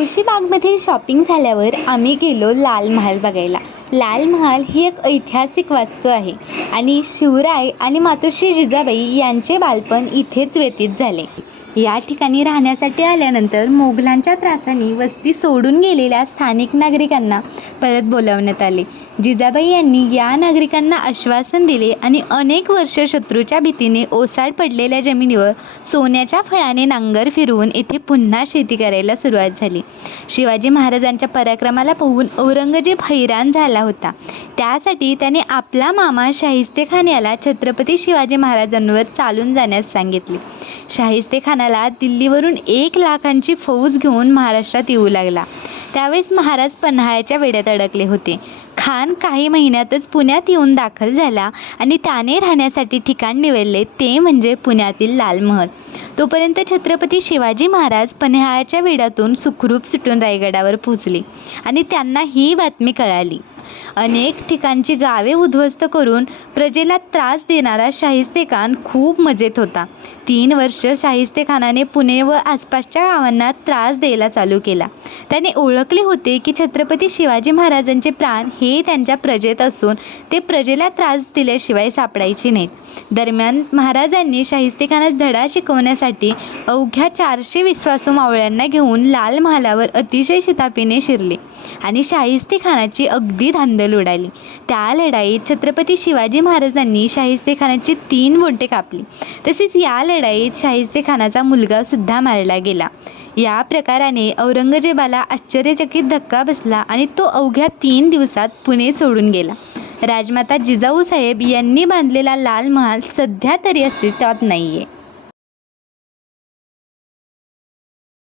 तुळशीबागमध्ये shopping झाल्यावर आम्ही गेलो लाल महाल बघायला. लाल महाल ही एक ऐतिहासिक वास्तू आहे आणि शिवराय आणि मातोश्री जिजाबाई यांचे बालपण इथेच व्यतीत झाले. या ठिकाणी राहण्यासाठी आल्यानंतर मोगलांच्या त्रासाने वस्ती सोडून गेलेल्या स्थानिक नागरिकांना परत बोलावण्यात आले. जिजाबाई यांनी या नागरिकांना आश्वासन दिले आणि अनेक वर्ष शत्रूच्या भीतीने ओसाड पडलेल्या जमिनीवर सोन्याच्या फळाने नांगर फिरवून येथे पुन्हा शेती करायला सुरुवात झाली. शिवाजी महाराजांच्या पराक्रमाला पाहून औरंगजेब हैराण झाला होता. त्यासाठी त्याने आपला मामा शाहिस्तेखान याला छत्रपती शिवाजी महाराजांवर चालून जाण्यास सांगितले. शाहिस्तेखानाला दिल्लीवरून 1,00,000ची फौज घेऊन महाराष्ट्रात येऊ लागला. त्यावेळेस महाराज पन्हाळ्याच्या वेढ्यात अडकले होते. खान काही महिन्यातच पुण्यात येऊन दाखल झाला आणि त्याने राहण्यासाठी ठिकाण निवडले ते म्हणजे पुण्यातील लाल महल. तोपर्यंत छत्रपती शिवाजी महाराज पन्हाळ्याच्या वेढ्यातून सुखरूप सुटून रायगडावर पोहोचले आणि त्यांना ही बातमी कळाली. अनेक ठिकाणची गावे उद्ध्वस्त करून प्रजेला त्रास देणारा शाहिस्तेखान खूप मजेत होता. 3 वर्ष शाहिस्तेखानाने पुणे व आसपासच्या गावांना त्रास द्यायला चालू केला. त्याने ओळखले होते की छत्रपती शिवाजी महाराजांचे प्राण हे त्यांच्या प्रजेत असून ते प्रजेला त्रास दिल्याशिवाय सापडायचे नाहीत. दरम्यान महाराजांनी शाहिस्तेखानास धडा शिकवण्यासाठी अवघ्या 400 विश्वासू मावळ्यांना घेऊन लाल महालावर अतिशय शिताफीने शिरले आणि शाहिस्तेखानाची अगदी धांदल उडाली. त्या लढाईत छत्रपती शिवाजी महाराजांनी शाहिस्तेखानाची 3 बोटे कापली. तसेच या लढाईत शाहिस्तेखानाचा मुलगा सुद्धा मारला गेला. या प्रकाराने औरंगजेबाला आश्चर्यचकित धक्का बसला आणि तो अवघ्या 3 दिवसात पुणे सोडून गेला. राजमाता जिजाऊसाहेब यांनी बांधलेला लाल महाल सध्या तरी अस्तित्वात नाहीये.